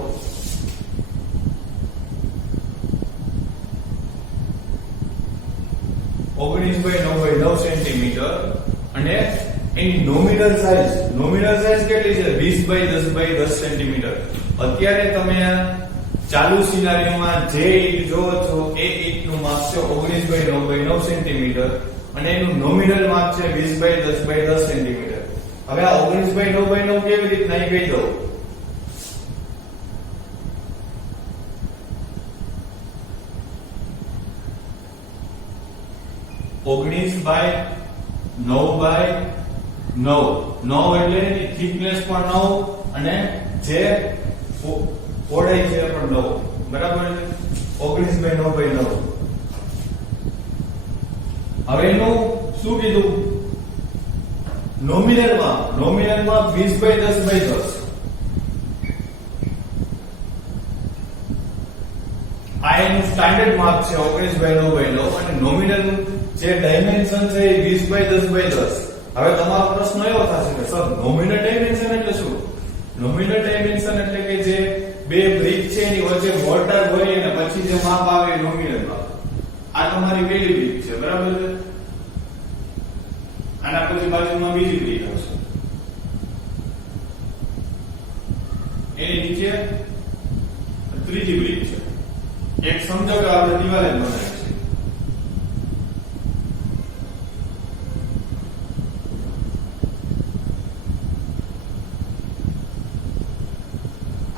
સેન્ટીમીટર. અને એની નોમિનલ સાઈઝ કેટલી છે? 20/10/10 સેન્ટીમીટર. અત્યારે તમે ચાલુ સિનારીઓમાં જે ઈંટ જોવો છો એ ઈંટનું માપ છે 19/9/9 સેન્ટીમીટર અને એનું નોમિનલ માપ છે 20/10/10 સેન્ટીમીટર. હવે આ 19/9/9 કેવી રીતના અહીં કહી દઉં. ઓગણીસ બાય 9/9 એટલે એની થિકનેસ પણ 9 અને જે પહોળાઈ છે પણ 9. બરાબર. 19/9/9. હવે એનું શું કીધું? નોમિનલ માપ 20/10/10. આ એનું સ્ટાન્ડર્ડ માપ છે 19/9/9 અને નોમિનલ જે ડાયમેન્શન છે એ 20/10/10. હવે તમારો પ્રશ્ન એવો થશે કે સર નોમિનલ ડાયમેન્શન એટલે શું? નોમિનલ ડાયમેન્શન એટલે કે જે બે બ્રિક છે એની વચ્ચે મોર્ટાર ભરી અને પછી જે માપ આવે નોમિનલ માપ. આ તમારી પહેલી બ્રિક છે, બરાબર છે. આના પછી બાજુમાં બીજી બ્રિક આવશે, એની નીચે ત્રીજી બ્રિક છે. એક સમજો કે આપણે દિવાલ જ બનાવી છે.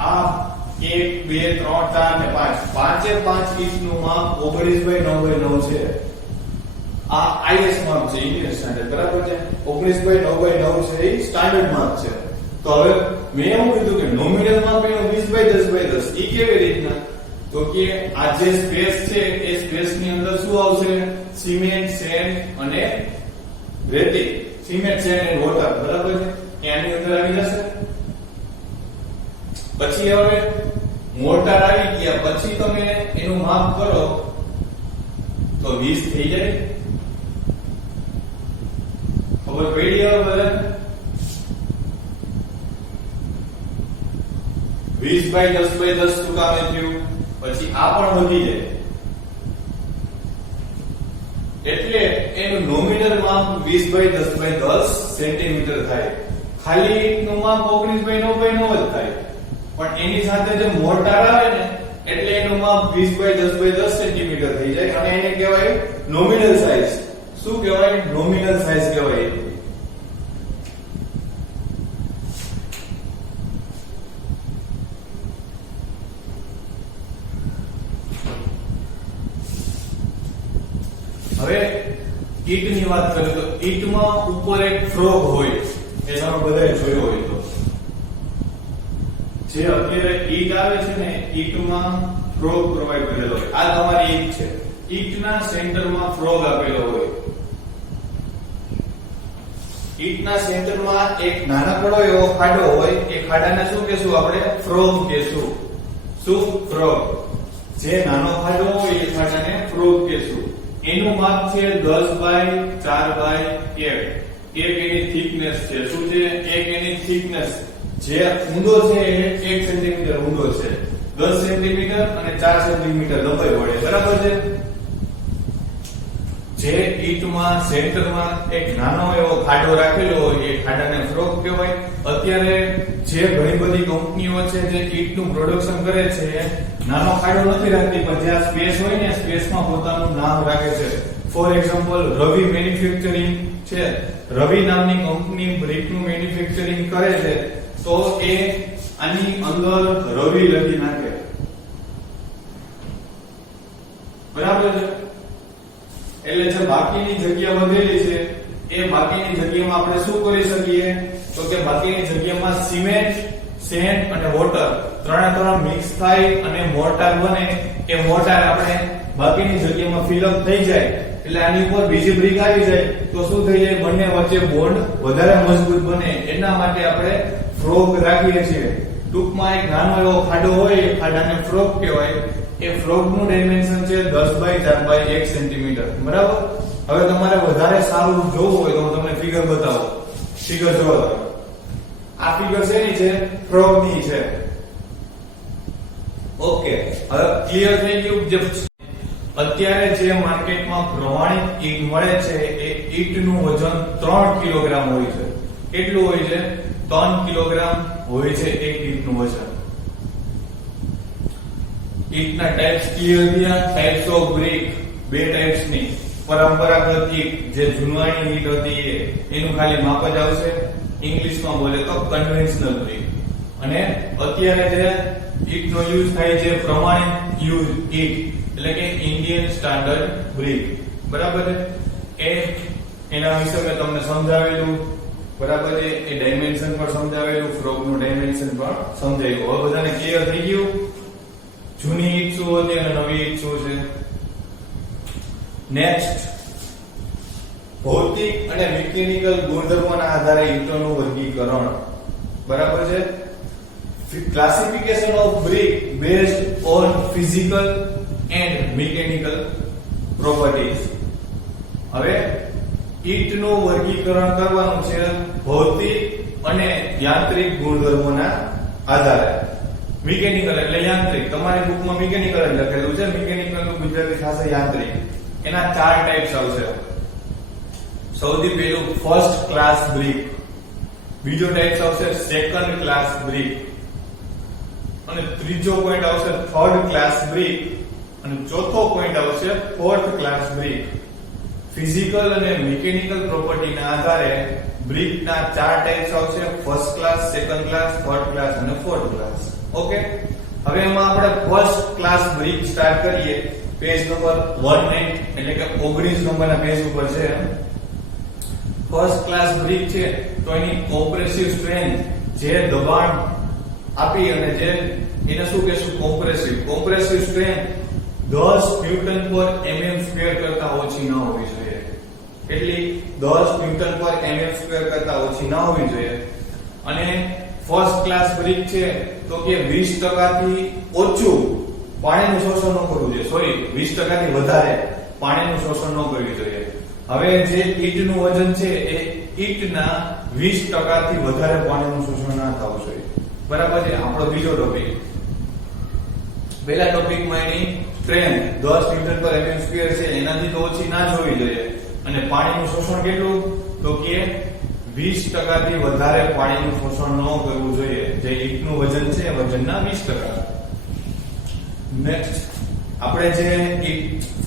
આ 1 2 3 4 ને 5 પાંચે 5 ઇંચનું માપ 19/9/9 છે. આ આઈએસ માપ છે, ઇન્ડિયન સ્ટાન્ડર્ડ, બરાબર છે. 19/9/9 છે, એ સ્ટાન્ડર્ડ માપ છે. તો હવે મેં એવું કીધું કે નોમિનલ માપ એનો 20/10/10. ઈ કેવી રીતના? તો કે આ જે સ્પેસ છે એ સ્પેસ ની અંદર શું આવશે? સિમેન્ટ, સેન્ડ અને રેતી. સિમેન્ટ, સેન્ડ અને વોટર, બરાબર છે? એ આની અંદર આવી જશે. પછી હવે મોટર આવી ગયા પછી તમે એનું માપ કરો તો 20 થઈ જાય. ખબર પડી હવે બરાબર? 20/10/10 શું કામે થયું? પછી આ પણ વધી જાય એટલે એનું નોમિનલ માપ 20/10/10 સેન્ટીમીટર થાય. ખાલી ઈંટનું માપ 19/9/9 જ થાય. પણ એની સાથે જે મોટર આવે ને એટલે એનું માપ 20/10/10 સેન્ટીમીટર થઈ જાય અને એને કહેવાય નોમિનલ સાઈઝ. શું કહેવાય? નોમિનલ સાઈઝ કહેવાય. હવે ઈંટની વાત કરીએ તો ઈંટમાં ઉપર એક ફ્રોગ હોય, એ તમે બધાએ જોયો હોય તો. જે અત્યારે ઈંટ આવે છે ને ઈંટમાં ફ્રોગ પ્રોવાઈડ કરેલો હોય. આ તમારી ઈંટ છે. ઈંટના સેન્ટરમાં ફ્રોગ આપેલો હોય. ઈંટના સેન્ટરમાં એક નાનકડો એવો ખાડો હોય. એ ખાડાને શું કહેશું આપણે? ફ્રોગ કહેશું. શું? ફ્રોગ. જે નાનો ખાડો હોય એ ખાડાને ફ્રોગ કહેશું. એનું માપ છે 10/4/1. એક એની થિકનેસ છે. શું છે? એક એની થિકનેસ. જે ઊંડો છે એ 1 સેન્ટીમીટર ઊંડો છે. 10 સેન્ટીમીટર અને 4 સેન્ટીમીટર લંબાઈ વડે, બરાબર છે? જે ઈંટમાં સેન્ટરમાં એક નાનો એવો ખાડો રાખેલો હોય એ ખાડાને ફ્રોગ કહેવાય. અત્યારે જે ઘણી બધી કંપનીઓ છે જે ઈંટનું પ્રોડક્શન કરે છે નાનો ખાડો નથી રાખતી, પણ જ્યાં સ્પેસ હોય ને સ્પેસમાં પોતાનું નામ રાખે છે. ફોર એક્ઝામ્પલ રવિ મેન્યુફેક્ચરિંગ છે. રવિ નામની કંપની બ્રિકનું મેન્યુફેક્ચરિંગ કરે છે તો એ આની અંદર રવિ લખી નાખે, બરાબર છે? એટલે જે બાકીની જગ્યા વધેલી છે એ બાકીની જગ્યામાં આપણે શું કરી શકીએ? તો કે બાકીની જગ્યામાં સિમેન્ટ, સેન્ડ અને વોટર ત્રણે મિક્સ થાય અને મોર્ટાર બને. એ મોર્ટાર આપણે બાકીની જગ્યામાં ફિલઅપ થઈ જાય એટલે આની ઉપર બીજી બ્રિક આવી જાય તો શું થઈ જાય? બંને વચ્ચે બોન્ડ વધારે મજબૂત બને. એના માટે આપણે ફ્રોગ રાખીએ છીએ. ટૂંકમાં એક નાનો એવો ખાડો હોય એ ખાડાને ફ્રોગ કહેવાય. એ ફ્રોગનું ડાયમેન્શન છે 10/4/1 સેન્ટીમીટર, બરાબર? હવે તમારે વધારે સારું જોવું હોય તો હું તમને ફિગર બતાવું. ફિગર જોવો તમે. આ ફિગર શેની છે? ફ્રોગની છે. ઓકે, હવે ક્લિયર થઈ ગયું? જે અત્યારે જે માર્કેટમાં પ્રમાણિત ઈંટ મળે છે એ ઈંટનું વજન 3 કિલોગ્રામ હોય છે. કેટલું હોય છે? 3 કિલોગ્રામ હોય છે એક ઈંટનું વજન. ઈંટના ટાઈપ્સ ક્લિયર થયા. ટાઈપ્સ ઓફ બ્રિક બે ટાઈપ્સની. પરંપરાગત ઈંટ જે જૂનવાણી ઈંટ હતી એનું ખાલી માપ જ આવશે. ઇંગ્લિશમાં બોલે તો કન્વેન્શનલ બ્રિક. અને અત્યારે જે ઈંટનો યુઝ થાય છે પ્રમાણિત યુઝ ઈંટ એટલે કે ઇન્ડિયન સ્ટાન્ડર્ડ બ્રિક, બરાબર છે? એના વિશે મેં તમને સમજાવેલું, બરાબર છે? એ ડાયમેન્શન પણ સમજાવેલું, ફ્રોગનું ડાયમેન્શન પણ સમજાવ્યું. હવે બધાને ક્લિયર થઈ ગયું? જૂની ઈંટ શું હતી અને નવી ઈંટ શું છે? નેક્સ્ટ, ભૌતિક અને મિકેનિકલ ગુણધર્મોના આધારે ઈંટોનું વર્ગીકરણ, બરાબર છે? Classification of brick based on physical and mechanical properties. હવે ઈંટનું વર્ગીકરણ કરવાનું છે ભૌતિક અને યાંત્રિક ગુણધર્મોના આધારે. મિકેનિકલ એટલે યાંત્રિક. તમારી બુકમાં મિકેનિકલ જ લખેલું છે. મિકેનિકલનું ગુજરાતી થશે યાંત્રિક. એના 4 ટાઈપ્સ આવશે. સૌથી પહેલું ફર્સ્ટ ક્લાસ બ્રિક, બીજો ટાઈપ આવશે સેકન્ડ ક્લાસ બ્રિક, અને ત્રીજો પોઈન્ટ આવશે થર્ડ ક્લાસ બ્રિક, અને ચોથો પોઈન્ટ આવશે ફોર્થ ક્લાસ બ્રિક. ફિઝિકલ અને મિકેનિકલ પ્રોપર્ટીના આધારે બ્રિકના 4 ટાઈપ્સ આવશે: first class, second class, third class અને ફોર્થ ક્લાસ. ઓકે, હવે એમાં આપણે ફર્સ્ટ ક્લાસ બ્રિક સ્ટાર્ટ કરીએ. પેજ નંબર 19 એટલે કે 19 નંબરના પેજ ઉપર છે. ફર્સ્ટ ક્લાસ બ્રિક છે તો એની કોમ્પ્રેસિવ સ્ટ્રેન્થ, જે દબાણ આપી અને જે એને શું કહેશું? કોમ્પ્રેસિવ સ્ટ્રેન્થ 10 ન્યૂટન પર mm સ્ક્વેર કરતા ઓછી ન હોવી જોઈએ. કેટલી? 10 ન્યૂટન પર mm સ્ક્વેર કરતા ઓછી ન હોવી જોઈએ. અને ફર્સ્ટ ક્લાસ બ્રિક છે તો કે 20% થી ઓછું પાણીનું શોષણ ન કરવું જોઈએ. સોરી, 20% થી વધારે પાણીનું શોષણ ન કરવું જોઈએ. હવે જે ઈંટનું વજન છે એ ઈંટના 20% થી વધારે પાણીનું શોષણ ના થવું જોઈએ. બરાબર છે. આપણો બીજો ટોપિક. પહેલા ટોપિકમાં એની સ્ટ્રેન્થ 10 ન્યૂટન પર mm સ્ક્વેર છે, એનાથી તો ઓછી ના જ હોવી જોઈએ. અને પાણીનું શોષણ કેટલું? તો કે 20% થી વધારે પાણીનું શોષણ ન કરવું જોઈએ. જે ઈંટનું વજન છે વજનના 20%. નેક્સ્ટ, આપણે જે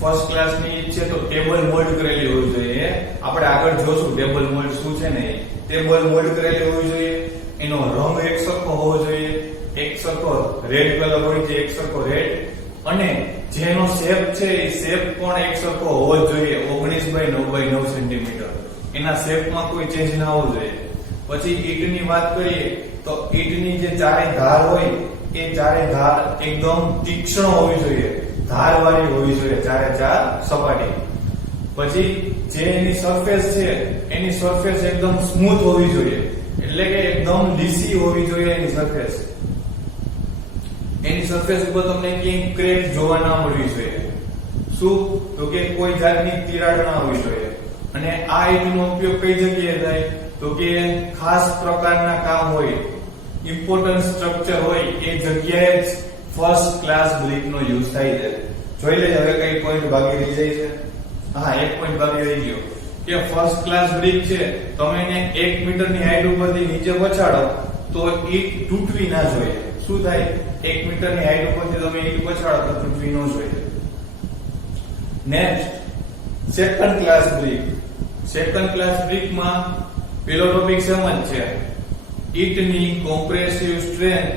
ફર્સ્ટ ક્લાસની ઈંટ છે તો ટેબલ મોલ્ડ કરેલી હોવી જોઈએ. આપણે આગળ જોશું ટેબલ મોલ્ડ શું છે ને. ટેબલ મોલ્ડ કરેલી હોવી જોઈએ. એનો રંગ એકસરખો હોવો જોઈએ. એક સરખો રેડ કલર હોય છે, એક સરખો રેડ. અને જેનો શેપ છે એ શેપ પણ એક સરખો હોવો જોઈએ. 19x9x9 centimetre. એના શેપમાં કોઈ ચેન્જ ના હોવો જોઈએ. પછી ઈંટની વાત કરીએ તો ઈંટની જે ચારે ધાર હોય એ ચારે ધાર એકદમ તીક્ષ્ણ હોવી જોઈએ, ધારવાળી હોવી જોઈએ ચારે ચાર સપાટી. પછી જે એની સરફેસ છે એની સરફેસ એકદમ સ્મૂથ હોવી જોઈએ, એટલે કે એકદમ લીસી હોવી જોઈએ એની સરફેસ. એની સરફેસ ઉપર તમને ક્યાંય ક્રેક જોવા ના મળવી જોઈએ. શું? તો કે કોઈ જાતની તિરાડ ના હોવી જોઈએ. અને આ ઈંટનો ઉપયોગ કઈ જગ્યાએ થાય? તો કે ખાસ પ્રકારના કામ હોય, ઇમ્પોર્ટન્ટ સ્ટ્રક્ચર હોય એ જગ્યાએ જ ફર્સ્ટ ક્લાસ બ્રિકનો યુઝ થાય છે. જોઈ લેજો હવે કઈ પોઈન્ટ બાકી રહી જાય છે. હા, એક પોઈન્ટ બાકી રહી ગયો કે ફર્સ્ટ ક્લાસ બ્રિક છે તમે એને 1 મીટરની હાઈટ ઉપરથી નીચે પછાડો તો ઈંટ તૂટવી ના જોઈએ. શું થાય? 1 મીટરની હાઈટ ઉપરથી તમે ઈંટ પછાડો તો તૂટવી ન જોઈએ. Next, second class brick. Second class બ્રિકમાં પેલો ટોપિક સેમ જ છે. ઈંટની કોમ્પ્રેસિવ સ્ટ્રેન્થ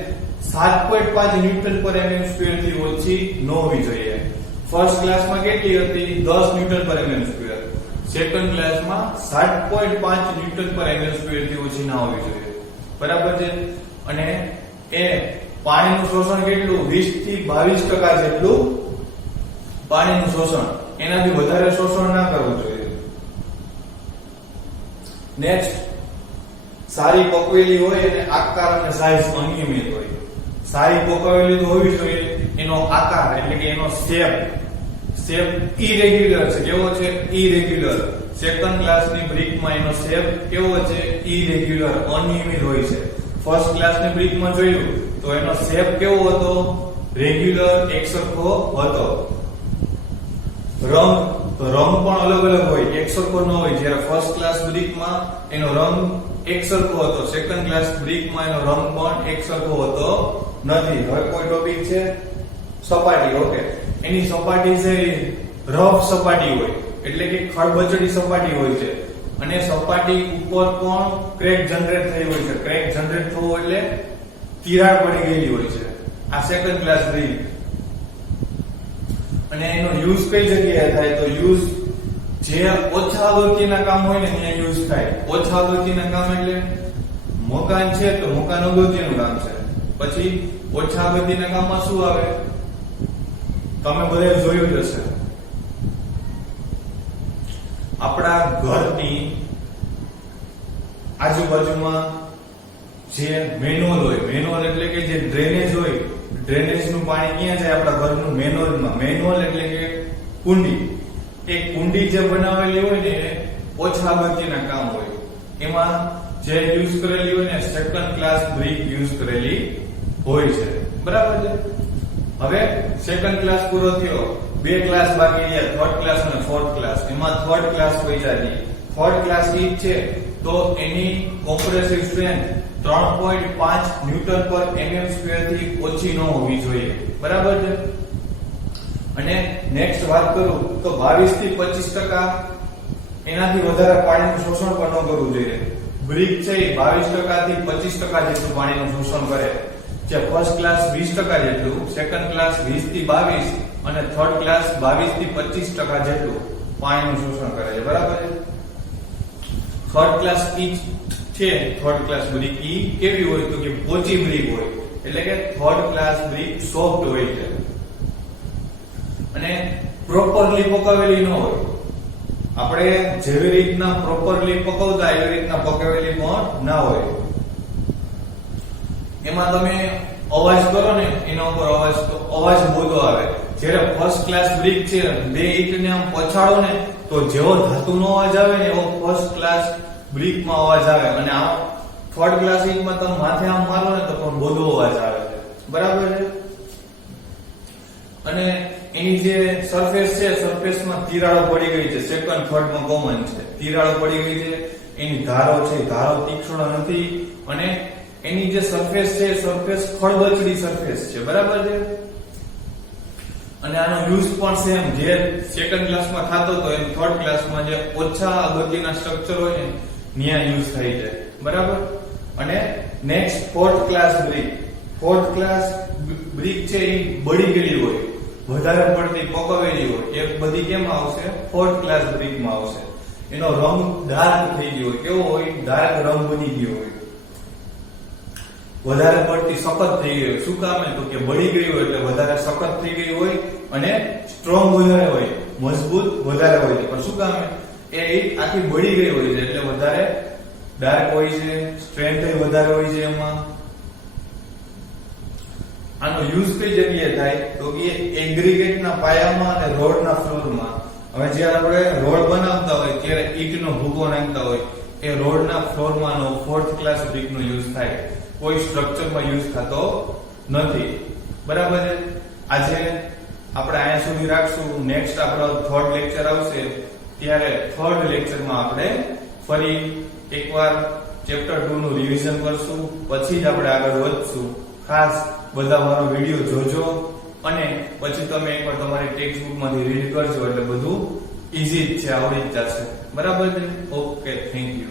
7.5 ન્યૂટન પર mm સ્ક્વેર થી ઓછી ન હોવી જોઈએ. ફર્સ્ટ ક્લાસમાં કેટલી હતી? 10 ન્યૂટન પર mm સ્ક્વેર. સેકન્ડ ક્લાસમાં 7.5 ન્યૂટન પર mm સ્ક્વેર થી ઓછી ના હોવી જોઈએ. બરાબર છે. અને એ પાણીનું શોષણ કેટલું? 20 થી 22% જેટલું પાણીનું શોષણ. એનાથી વધારે શોષણ ના કરવું જોઈએ. નેક્સ્ટ, સારી પકવેલી હોય અને આકાર અને સાઈઝ અનિયમિત હોય. સારી પકવેલી તો હોવી જોઈએ. એનો આકાર એટલે કે એનો શેપ ઇરેગ્યુલર છે. કેવો છે? ઇરેગ્યુલર. સેકન્ડ ક્લાસની બ્રિકમાં એનો શેપ કેવો છે? ઇરેગ્યુલર, અનિયમિત હોય છે. ફર્સ્ટ ક્લાસની બ્રિકમાં જોયું તો એનો શેપ કેવો હતો? રેગ્યુલર, એકસરખો હતો. રંગ પણ અલગ અલગ હોય, એકસરખો ન હોય. જ્યારે ફર્સ્ટ ક્લાસ બ્રિકમાં એનો રંગ એકસરખો હતો, સેકન્ડ ક્લાસ બ્રિકમાં એનો રંગ પણ એકસરખો હોતો નથી. હવે કોઈ ટોપિક છે? સપાટી. ઓકે, એની સપાટી છે રફ સપાટી હોય, એટલે કે ખડબચડી સપાટી હોય છે. અને સપાટી ઉપર પણ ક્રેક જનરેટ થઈ હોય છે. ક્રેક જનરેટ થવો એટલે તિરાડ પડી ગયેલી હોય છે. આ સેકન્ડ ક્લાસ બ્રિક. અને એનો યુઝ કઈ જગ્યાએ થાય? તો યુઝ જે ઓછા અગત્યના કામ હોય ને ત્યાં યુઝ થાય. ઓછા અગત્યના કામ એટલે મકાન છે તો મકાન અગત્યનું કામ છે. પછી ઓછા અગત્યના કામમાં શું આવે? તમે બધા જોયું જ હશે. આપણા ઘરની આજુબાજુમાં જે મેનહોલ હોય, મેનહોલ એટલે કે જે ડ્રેનેજ હોય, ડ્રેનેજનું પાણી ક્યાં જાય? આપણા ઘરનું મેનહોલમાં. મેનહોલ એટલે કે કુંડી. એ કુંડી જે બનાવેલી હોય ને ઓછા અગત્યના કામ હોય. એમાં જે યુઝ કરેલી હોય ને સેકન્ડ ક્લાસ બ્રિક યુઝ કરેલી હોય છે. બરાબર છે. હવે સેકન્ડ ક્લાસ પૂરો થયો, 2 ક્લાસ બાકી રહ્યા, થર્ડ ક્લાસ અને ફોર્થ ક્લાસ. એમાં થર્ડ ક્લાસ પૈસા છે. થર્ડ ક્લાસ ઈટ છે તો એની કોમ્પ્રેસિવ સ્ટ્રેન્થ 3.5 ન્યૂટન પર mm સ્ક્વેર થી ઓછી ન હોવી જોઈએ. બરાબર છે. અને નેક્સ્ટ વાત કરું તો 22 થી 25% એનાથી વધારે પાણીનું શોષણ પણ ન કરવું જોઈએ. બ્રિક છે 22% થી 25% જેટલું પાણીનું શોષણ કરે છે. ફર્સ્ટ ક્લાસ 20% જેટલું, સેકન્ડ ક્લાસ 20 થી 22 અને થર્ડ ક્લાસ 22 થી 25% જેટલું પાણીનું શોષણ કરે છે. બરાબર છે. થર્ડ ક્લાસ ઈચ છે, થર્ડ ક્લાસ બ્રિક ઈ કેવી હોય? તો કે પોચી બ્રિક હોય, એટલે કે થર્ડ ક્લાસ બ્રિક સોફ્ટ હોય છે. અને પ્રોપરલી પકાવેલી ન હોય. આપણે જેવી રીતના પ્રોપરલી પકવતા એવી રીતના પકાવેલી પણ ના હોય. એમાં તમે અવાજ કરો ને એના ઉપર અવાજ બોધો આવે. જ્યારે ફર્સ્ટ ક્લાસ બ્રિક છે બે ઈંટને આમ પછાડો ને તો જેવો ધાતુનો અવાજ આવે ને એવો ફર્સ્ટ ક્લાસ બ્રિકમાં અવાજ આવે. અને આ થર્ડ ક્લાસ ઈંટમાં તમે માથે આમ મારો ને તો પણ બોધો અવાજ આવે છે. બરાબર છે. અને એની જે સરફેસ છે સરફેસમાં તિરાડો પડી ગઈ છે. સેકન્ડ થર્ડ માં કોમન છે. તિરાડો પડી ગઈ છે. એની ધારો છે ધારો તીક્ષ્ણ નથી. અને એની જે સરફેસ છે સરફેસ ખળબચડી સરફેસ છે. બરાબર છે. અને આનો યુઝ પણ સેમ જે સેકન્ડ ક્લાસમાં થતો હતો એમ થર્ડ ક્લાસમાં જે ઓછા અગત્યના સ્ટ્રક્ચર હોય ને ત્યાં યુઝ થઈ જાય. બરાબર. અને next fourth class brick. Fourth class brick છે એ બળી ગયેલી હોય, વધારે પડતી પકવેલી હોય. એક બધી કેમ આવશે? ફોર્થ ક્લાસ બ્રિકમાં આવશે. એનો રંગ ડાર્ક થઈ ગયો હોય. કેવો હોય? ડાર્ક રંગ બની ગયો હોય. વધારે પડતી સખત થઈ ગઈ હોય. શું કામ? તો કે બળી ગઈ હોય એટલે વધારે સખત થઈ ગઈ હોય અને સ્ટ્રોંગ વધારે હોય, મજબૂત વધારે હોય છે. પણ શું કામ? એ આખી બળી ગઈ હોય છે એટલે વધારે ડાર્ક હોય છે, સ્ટ્રેન્થ વધારે હોય છે એમાં. આનો યુઝ કઈ જગ્યાએ થાય? તો કે એગ્રીગેટના પાયામાં અને રોડના ફ્લોરમાં. હવે જ્યારે આપણે રોડ બનાવતા હોય ત્યારે ઈંટનો ભૂકો નાખતા હોય એ રોડના ફ્લોરમાંનો ફોર્થ ક્લાસ બ્રિકનો યુઝ થાય. કોઈ સ્ટ્રક્ચરમાં યુઝ થતો નથી. બરાબર છે. આજે આપણે અહીંયા સુધી રાખશું. નેક્સ્ટ આપણો થર્ડ લેક્ચર આવશે ત્યારે થર્ડ લેક્ચરમાં આપણે ફરી એકવાર ચેપ્ટર 2 નું રિવિઝન કરશું. પછી જ આપણે આગળ વધશું. ખાસ બધા મારો વિડીયો જોજો અને પછી તમે એકવાર તમારી ટેક્સ્ટ બુકમાંથી રીડ કરજો એટલે બધું ઈઝી જ છે, આવડી જ જશે. બરાબર છે. Okay, thank you.